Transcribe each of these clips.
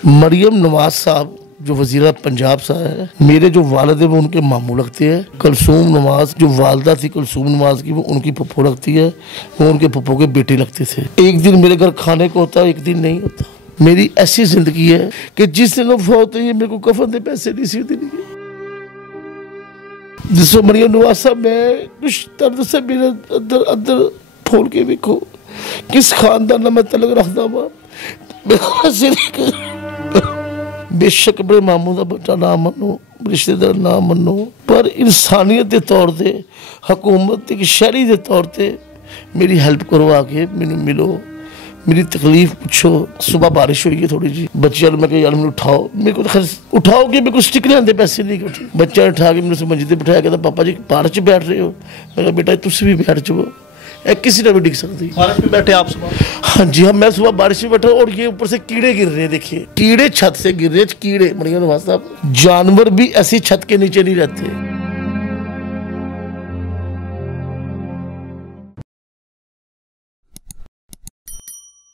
मरियम नवाज साहब जो वज़ीर पंजाब साहब है, मेरे जो वालिद है वो उनके मामू लगते हैं। कुलसूम नवाज जो वालदा थी कुलसूम नवाज की, वो उनकी पप्पो लगती है, वो उनके पप्पो के बेटे लगते थे। एक दिन मेरे घर खाने को होता है, एक दिन नहीं होता। मेरी ऐसी जिंदगी है कि जिस दिन वो फौत हुई मेरे को कफन के पैसे नहीं सी देंगे। जिसमें मरियम नवाज साहब, मैं कुछ दर्द से मेरे अंदर अंदर फोड़ के देखो किस खानदान में तलक रखता हुआ। बेशक अपने मामू का बच्चा ना मनो, रिश्तेदार ना मनो, पर इंसानियत के तौर पर, हुकूमत एक शहरी के तौर पर मेरी हेल्प करो, आके मैनू मिलो, मेरी तकलीफ पूछो। सुबह बारिश हुई है थोड़ी जी, बच्चे मैं यार मैंने उठाओ, मेरे को खैर उठाओ कि मेरे को स्टिक नहीं आते, पैसे नहीं उठे। बच्चा ने उठा के मैंने मंजी पर बिठाया, कहता पापा जी पार्क च बैठ रहे हो। मैं कहा बेटा तुम भी बैठ जाओ, किसी ने भी डिग सकती। बारिश में बैठे आप सुबह? हाँ जी हाँ, मैं सुबह बारिश में बैठा और ये ऊपर से कीड़े गिर रहे हैं, देखिए कीड़े छत से गिर रहे हैं, कीड़े। मरियम नवाज साहब, जानवर भी ऐसी छत के नीचे नहीं रहते।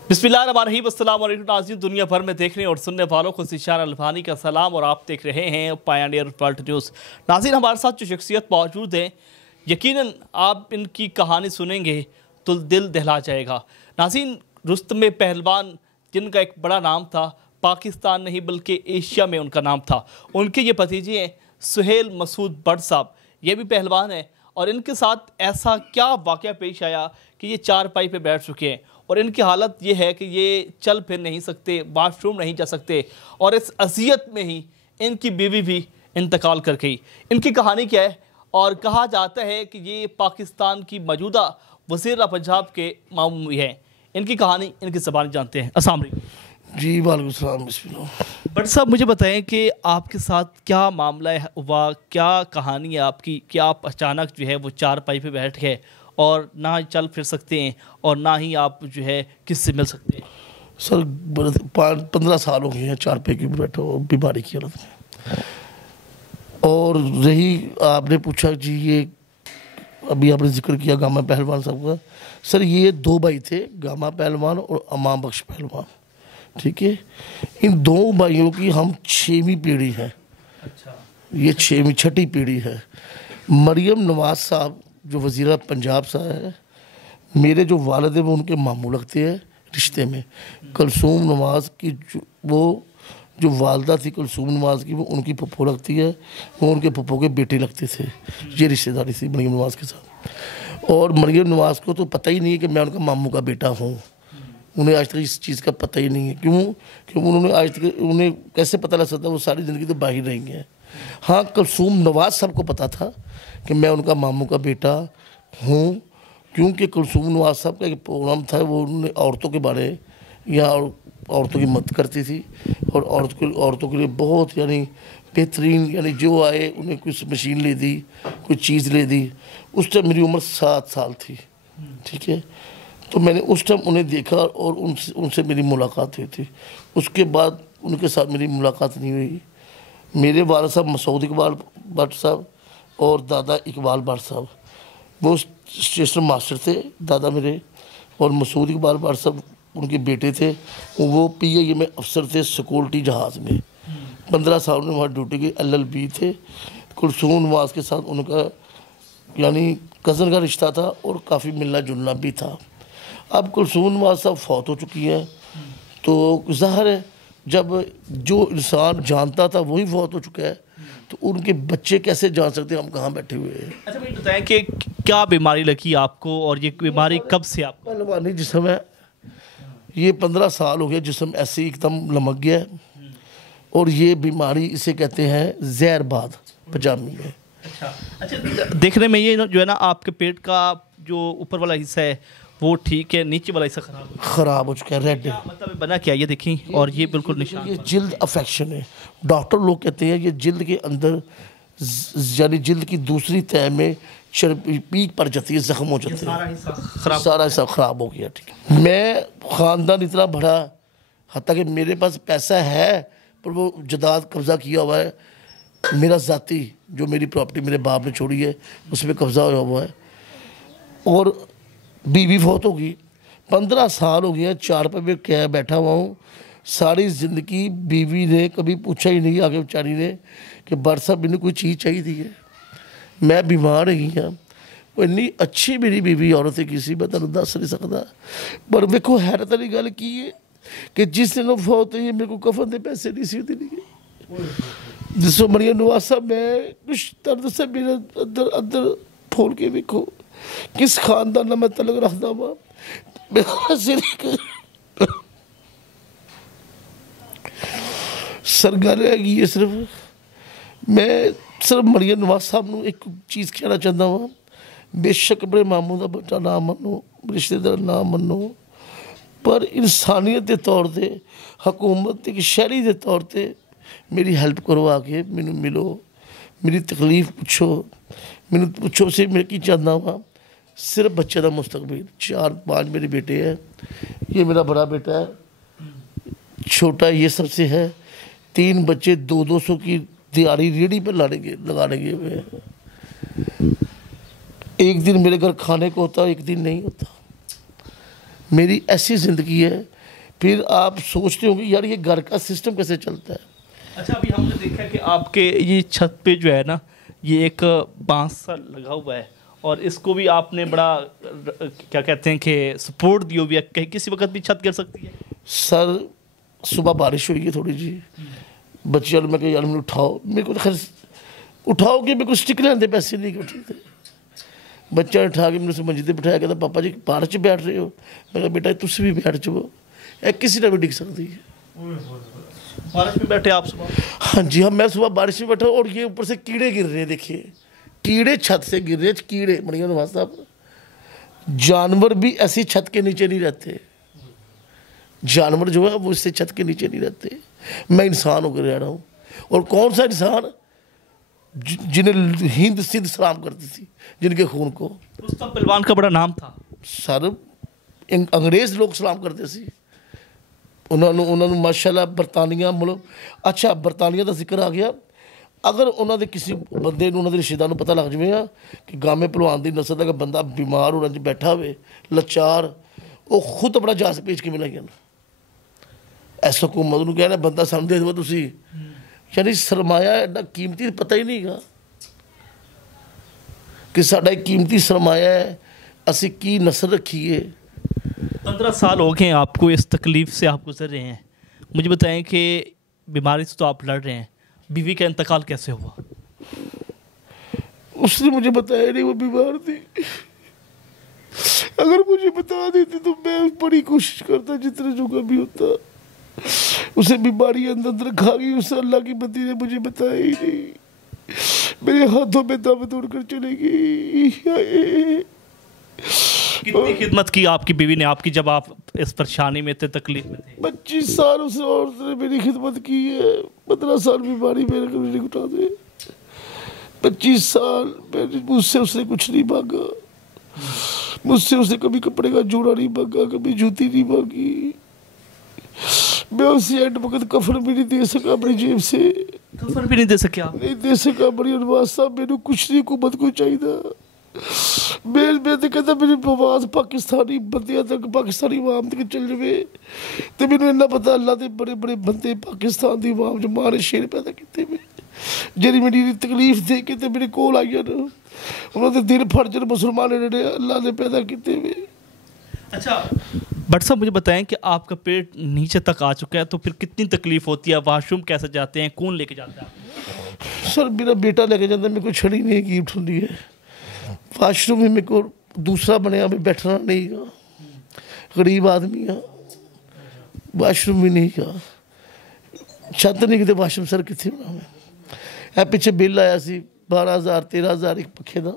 बिस्मिल्लाहिर्रहमानिर्रहीम, अस्सलाम वालेकुम नाज़रीन। दुनिया भर में देखने और सुनने वालों को ज़ीशान अल्फानी का सलाम, और आप देख रहे हैं पायनियर वर्ल्ड न्यूज़। नाज़रीन, हमारे साथ जो शख्सियत मौजूद है, यकीनन आप इनकी कहानी सुनेंगे तो दिल दहला जाएगा। नाज़रीन, रुस्तम पहलवान, जिनका एक बड़ा नाम था, पाकिस्तान नहीं बल्कि एशिया में उनका नाम था। उनके ये भतीजे हैं सुहेल मसूद बट साहब, ये भी पहलवान है, और इनके साथ ऐसा क्या वाक़या पेश आया कि ये चारपाई पे बैठ चुके हैं और इनकी हालत ये है कि ये चल फिर नहीं सकते, वाशरूम नहीं जा सकते, और इस अज़ियत में ही इनकी बीवी भी इंतकाल कर गई। इनकी कहानी क्या है, और कहा जाता है कि ये पाकिस्तान की मौजूदा वज़ीर पंजाब के मामू भी हैं। इनकी कहानी इनकी ज़बान जानते हैं। अस्सलाम वालेकुम। जी वालेकुम सलाम। बिस्मिल्लाह। बट साहब, मुझे बताएं कि आपके साथ क्या मामला है, हुआ क्या कहानी है आपकी कि आप अचानक जो है वो चारपाई पे बैठ गए और ना चल फिर सकते हैं और ना ही आप जो है किससे मिल सकते हैं? सर 15 साल हो गए हैं चारपाई पे बैठा हुआ, बीमारी की हालत में। और रही आपने पूछा जी, ये अभी आपने जिक्र किया गामा पहलवान साहब का, सर ये 2 भाई थे, गामा पहलवान और अमाम बख्श पहलवान, ठीक है। इन 2 भाइयों की हम 6वीं पीढ़ी है। अच्छा। ये 6वीं पीढ़ी है। मरियम नवाज साहब जो वज़ीर पंजाब साहब है, मेरे जो वालिद है वो उनके मामू लगते हैं रिश्ते में। कुलसूम नवाज की वो जो वालदा थी कुलसूम नवाज की, वो उनकी पप्पो लगती है, वो उनके पप्पो के बेटे लगते थे। ये रिश्तेदारी थी मरियम नवाज के साथ। और मरियम नवाज को तो पता ही नहीं है कि मैं उनका मामू का बेटा हूँ। उन्हें आज तक इस चीज़ का पता ही नहीं है। क्यों? क्योंकि उन्होंने आज तक, उन्हें कैसे पता लग सकता, वो सारी ज़िंदगी तो बाहर रहेंगे हैं। हाँ, कुलसूम नवाज साहब को पता था कि मैं उनका मामू का बेटा हूँ, क्योंकि कुलसूम नवाज साहब का एक प्रोग्राम था, वो उन्होंने औरतों के बारे या औरतों की मदद करती थी, और औरतों के लिए बहुत यानी बेहतरीन, यानी जो आए उन्हें कुछ मशीन ले दी, कोई चीज़ ले दी। उस टाइम मेरी उम्र 7 साल थी, ठीक है। तो मैंने उस टाइम उन्हें देखा और उनसे मेरी मुलाकात हुई थी। उसके बाद उनके साथ मेरी मुलाकात नहीं हुई। मेरे वालिद साहब मसूद इकबाल भट्ट साहब और दादा इकबाल भट्ट साहब, वो स्टेशन मास्टर थे दादा मेरे, और मसूद इकबाल भट्ट साहब उनके बेटे थे। वो PIA में अफसर थे, सिक्योरिटी जहाज़ में। 15 साल में वहाँ ड्यूटी के LLB थे। कुलसूम नवाज के साथ उनका यानी कज़न का रिश्ता था और काफ़ी मिलना जुलना भी था। अब कुलसूम नवाज साहब फौत हो चुकी हैं, तो ज़ाहिर है जब जो इंसान जानता था वही फौत हो चुका है, तो उनके बच्चे कैसे जान सकते हैं हम कहाँ बैठे हुए हैं। अच्छा, मुझे बताएं कि क्या बीमारी लगी आपको, और ये बीमारी कब से आपको? पहलवानी जिस्म है, ये 15 साल हो गया, जिस्म ऐसे ही एकदम लमक गया है, और ये बीमारी इसे कहते हैं ज़हरबाद पजामी में। अच्छा, देखने में ये जो है ना, आपके पेट का जो ऊपर वाला हिस्सा है वो ठीक है, नीचे वाला हिस्सा ख़राब हो चुका है, रेड है। मतलब बना क्या, ये देखें, और ये बिल्कुल निशान, ये जिल्द अफेक्शन है। डॉक्टर लोग कहते हैं ये जिल्द के अंदर, यानी जिल्द की दूसरी तह में चर्बी पीक पड़ जाती है, ज़ख्म हो जाते हैं, सारा हिस्सा ख़राब हो गया, ठीक है। मैं ख़ानदान इतना बड़ा, हत्ता कि मेरे पास पैसा है पर वो जदाद कब्ज़ा किया हुआ है। मेरा ज़ाती जो मेरी प्रॉपर्टी मेरे बाप ने छोड़ी है उस पर कब्ज़ा हुआ है, और बीवी फौत होगी। 15 साल हो गया चारपाई पे क्या बैठा हुआ हूँ। सारी ज़िंदगी बीवी ने कभी पूछा ही नहीं आगे बेचारी ने कि बाट साहब मैंने कोई चीज़ चाहिए है, मैं बीमार ही हाँ। वो इन्नी अच्छी मेरी बीवी औरत है किसी मैं तुम दस नहीं सकता। पर वेखो हैरत वाली गल की है कि जिस दिन वो फौत हुई मेरे को कफन के पैसे नहीं सी देने। जिसो मरियम नवाज साहब मैं कुछ दर्द से मेरे अंदर अंदर फोड़ के वेखो किस खानदान मैं तलक रखता वा। सर गल है सिर्फ मैं सिर्फ मरियम नवाज साहब को एक चीज़ कहना चाहता वा, बेशक अपने मामू का बच्चा ना मनो, रिश्तेदार ना मनो, पर इंसानियत के तौर पर हुकूमत एक शहरी के तौर पर मेरी हेल्प करो, आके मैनू मिलो, मेरी तकलीफ पूछो, मैनू पूछो से मैं की चाहता वा। सिर्फ बच्चे का मुस्तकबिल, 4-5 मेरे बेटे हैं, ये मेरा बड़ा बेटा है, छोटा ये सबसे है, 3 बच्चे 200 की दिहाड़ी रेडी पर लगाने हुए हैं। एक दिन मेरे घर खाने को होता, एक दिन नहीं होता। मेरी ऐसी ज़िंदगी है। फिर आप सोचते होंगे यार ये घर का सिस्टम कैसे चलता है। अच्छा, अभी हमने देखा कि आपके ये छत पे जो है ना, ये एक बांस सा लगा हुआ है और इसको भी आपने बड़ा क्या कहते हैं कि सपोर्ट दियो भी है, किसी वक्त भी छत गिर सकती है। सर सुबह बारिश हुई है थोड़ी जी, बच्चे मैं कहा यार मैंने उठाओ, मेरे को तो खैर उठाओ कि मेरे को स्टिक लेने पैसे नहीं उठे थे। बच्चा ने उठा के मैंने मंजी पर बिठाया, कहता पापा जी बारिश च बैठ रहे हो। मैं कहा बेटा तुम भी बैठ जाओ, किसी ने भी डिग सकती है। बारिश में बैठे आप सुबह? हाँ जी हाँ, मैं सुबह बारिश में बैठा और ये ऊपर से कीड़े गिर रहे हैं, देखिए कीड़े छत से गिर रहे हैं, कीड़े। मरियम नवाज साहब, जानवर भी ऐसी छत के नीचे नहीं रहते, जानवर जो है वो इससे छत के नीचे नहीं रहते। मैं इंसान होकर रह रहा हूँ, और कौन सा इंसान जिन्हें हिंद सिंध सलाम करती थी, जिनके खून को। रुस्तम पहलवान का बड़ा नाम था सर, अंग्रेज़ लोग सलाम करते सी उन्होंने माशाल्लाह। बरतानिया मतलब अच्छा बरतानिया का जिक्र आ गया, अगर उन्होंने किसी बंदे उन्होंने रिश्तेदार पता लग जाए कि गामे भलवान की नस्ल का बंदा बीमार होना च बैठा हुए लाचार, वो खुद अपना जहाज भेज के मिला गया। इस हुकूमत को कहना बंदा सानू दे दो तुसी, यानी सरमाया एडा कीमती पता ही नहीं गा कि साडा कीमती सरमाया है, असी की नस्ल रखी है। 15 साल हो गए आपको इस तकलीफ़ से आप गुजर रहे हैं। मुझे बताएं कि बीमारी से तो आप लड़ रहे हैं, बीवी का इंतकाल कैसे हुआ? उसने मुझे बताया नहीं वो बीमार थी। अगर मुझे बता देती तो मैं बड़ी कोशिश करता जितना जो कभी होता। उसे बीमारी अंदर अंदर खा गई, उसे अल्लाह की बंदी ने मुझे बताया ही नहीं। मेरे हाथों में दम तोड़कर चली गई। कितनी खिदमत की आपकी बीवी ने आपकी, जब आप इस परेशानी में थे, तकलीफ में थे? 25 साल उस औरत ने मेरी खिदमत की है। 15 साल बीमारी मेरे कभी नहीं उठा दे। 25 साल मुझसे उसने कुछ नहीं मांगा, मुझसे उसने कभी कपड़े का जोड़ा नहीं मांगा, कभी जूती नहीं मांगी। मैं उसे एंड वक्त कफन भी नहीं दे सका अपनी जेब से। कफन भी नहीं दे सके आप? नहीं दे सका। मरियम नवाज साहब मैंने कुछ नहीं हुकूमत को चाहिए। मैं तो कहता मेरी आवाज़ पाकिस्तानी बंदियां तक, पाकिस्तानी आवाम तक चल जाए। तो मैंने इन्ना पता अल्लाह के बड़े बड़े बंदे पाकिस्तान की आवाम जो मां ने शेर पैदा किए में, जी मेरी तकलीफ दे के तो मेरे कोल आई न, उन्होंने दिल फट जन मुसलमान ने अल्लाह ने पैदा किए में। अच्छा भट्ट साहब, मुझे बताएं कि आपका पेट नीचे तक आ चुका है, तो फिर कितनी तकलीफ होती है? वॉशरूम कैसे जाते हैं, कौन लेके जाता है? सर मेरा बेटा लेके जाता है, मेरे को छड़ी नहीं की उठी है। वाशरूम में मेरे को दूसरा बनया भी बैठना नहीं गा, गरीब आदमी है, वाशरूम भी नहीं गा, छत नहीं कितने वाशरूम सर कितने बना। पिछे बिल आया सी 12,000 13,000 एक पखे का।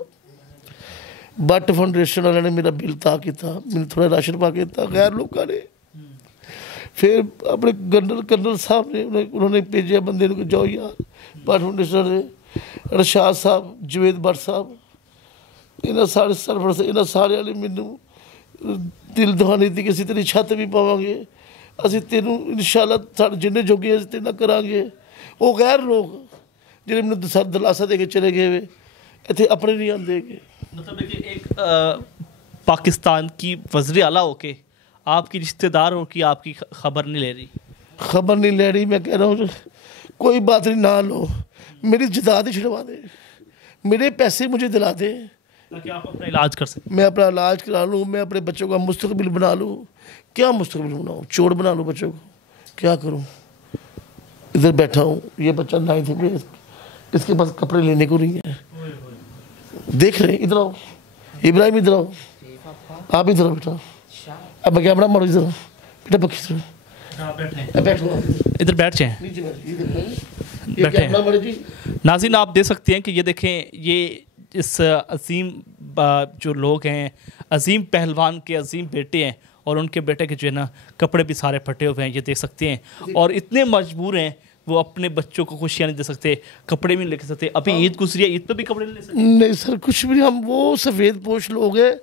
बट फाउंडेशन वाले ने मेरा बिल ता किया, मैंने थोड़ा राशन पा के दिता, गैर लोगों ने। फिर अपने कर्नल साहब ने उन्होंने भेजा बंदे को, जाओ यार बट फाउंडेशन ने, रशाद साहब, जवेद भट्ट साहब, इन्होंने सारे सरफर से इन्होंने सारे ने मैनू दिल दहानी थी कि असीं तेरी छत भी पावांगे, असीं तेनू इंशाअल्लाह साढ़े जिन्ने जोगे असीं तेरे नाल करांगे। वो गैर लोग जिन्हें मैंने दिलासा दे के चले गए वे, इत्थे अपने नहीं आंदे। मतलब कि एक पाकिस्तान की वज़ीर आला होके आपकी रिश्तेदार हो कि आपकी खबर नहीं ले रही? खबर नहीं ले रही। मैं कह रहा हूँ कोई बात नहीं, ना लो, मेरी जायदाद ही छिड़वा दे, मेरे पैसे मुझे दिला दे, ताकि आप अपना इलाज कर सकें। मैं अपना इलाज करा लूँ, मैं अपने बच्चों का मुस्तकबिल बना लूँ। क्या मुस्तकबिल बनाऊँ? चोर बना लूँ बच्चों को? क्या करूँ? इधर बैठा हूँ, ये बच्चा 9th में, इसके पास कपड़े लेने को नहीं है। देख रहे हैं, इधर आओ इब्राहिम, इधर आओ, आप इधर आओ बेटा। अब मैं कैमरा मारो, इधर बेटा, पक्षी बैठो, इधर बैठ जाएं, बैठे हैं। नाज़रीन आप देख सकते हैं कि ये देखें, ये इस अजीम जो लोग हैं, अजीम पहलवान के अजीम बेटे हैं, और उनके बेटे के जो है ना कपड़े भी सारे फटे हुए हैं, ये देख सकते हैं। और इतने मजबूर हैं वो, अपने बच्चों को खुशियाँ नहीं दे सकते, कपड़े भी नहीं ले सकते। अभी ईद गुजरी है, ईद पे भी कपड़े नहीं ले सकते। नहीं सर, कुछ भी नहीं। हम वो सफ़ेद पोश लोग हैं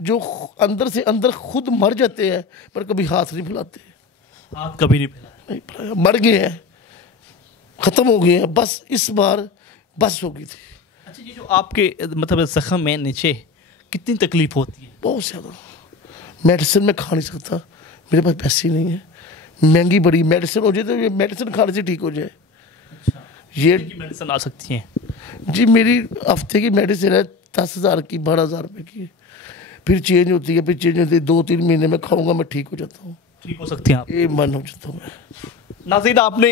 जो अंदर से अंदर खुद मर जाते हैं, पर कभी हाथ नहीं फैलाते। हाथ कभी नहीं फैलाया, मर गए हैं, ख़त्म हो गए हैं, बस इस बार बस हो गई थी। अच्छा, ये जो आपके मतलब जख्म में नीचे कितनी तकलीफ होती है? बहुत ज़्यादा। मेडिसिन में खा नहीं सकता, मेरे पास पैसे ही नहीं है। महंगी बड़ी मेडिसिन हो जाए तो ये मेडिसिन खाने से ठीक हो जाए। अच्छा, ये मेडिसिन आ सकती है जी, मेरी हफ्ते की मेडिसिन है 10,000 की, 12,000 रुपये की, फिर चेंज होती है, फिर चेंज होती है। 2-3 महीने में खाऊंगा, मैं ठीक हो जाता हूँ। ठीक हो सकती हैं आप? ये मन हो जाता हूँ मैं। नाज़रीन आपने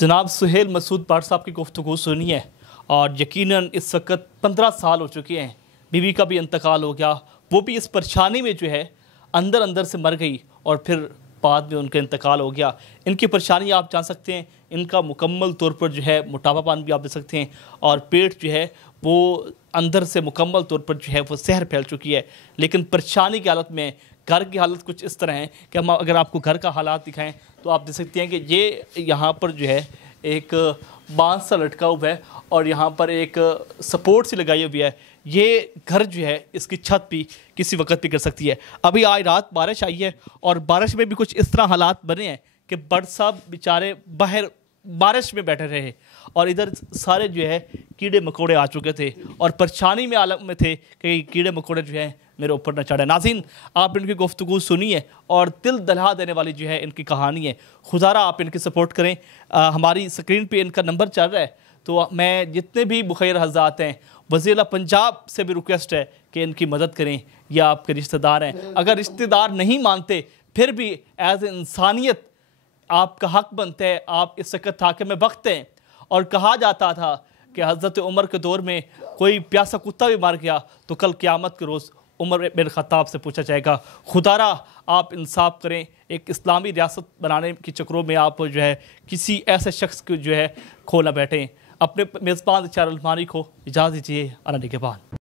जनाब सुहेल मसूद भट्ट साहब की गुफ्तगू सुनी है, और यकीनन इस वक्त 15 साल हो चुके हैं, बीवी का भी इंतकाल हो गया, वो भी इस परेशानी में जो है अंदर अंदर से मर गई, और फिर बाद में उनका इंतकाल हो गया। इनकी परेशानी आप जान सकते हैं, इनका मुकम्मल तौर पर जो है मोटापापन भी आप देख सकते हैं, और पेट जो है वो अंदर से मुकम्मल तौर पर जो है वो जहर फैल चुकी है। लेकिन परेशानी की हालत में घर की हालत कुछ इस तरह है कि हम अगर आपको घर का हालात दिखाएं तो आप देख सकते हैं कि ये यहाँ पर जो है एक बांस सा लटका हुआ है, और यहाँ पर एक सपोर्ट सी लगाई हुई है। ये घर जो है, इसकी छत भी किसी वक्त भी गिर सकती है। अभी आज रात बारिश आई है, और बारिश में भी कुछ इस तरह हालात बने हैं कि भट्ट साहब बेचारे बाहर बारिश में बैठे रहे, और इधर सारे जो है कीड़े मकोड़े आ चुके थे, और परेशानी में आलम में थे कि कीड़े मकोड़े जो है मेरे ऊपर न चढ़े। नाज़रीन आप इनकी गुफ्तगू सुनिए, और दिल दहला देने वाली जो है इनकी कहानी है। खुदारा आप इनकी सपोर्ट करें। हमारी स्क्रीन पे इनका नंबर चल रहा है, तो मैं जितने भी बुखैर हज़रात हैं, वज़ीर पंजाब से भी रिक्वेस्ट है कि इनकी मदद करें, या आपके रिश्तेदार हैं। अगर रिश्तेदार नहीं मानते, फिर भी एज ए इंसानियत आपका हक बनता है, आप इस वक्त हाकिम में वक्त हैं। और कहा जाता था कि हज़रत उमर के दौर में कोई प्यासा कुत्ता भी मार गया तो कल क़यामत के रोज़ उमर बिन खत्ताब से पूछा जाएगा। खुदारा आप इंसाफ करें, एक इस्लामी रियासत बनाने के चक्रों में आप जो है किसी ऐसे शख्स को जो है खो न बैठें। अपने मेज़बान चार अलमारी को इजाज़त दीजिए। अल्लाह निगहबान।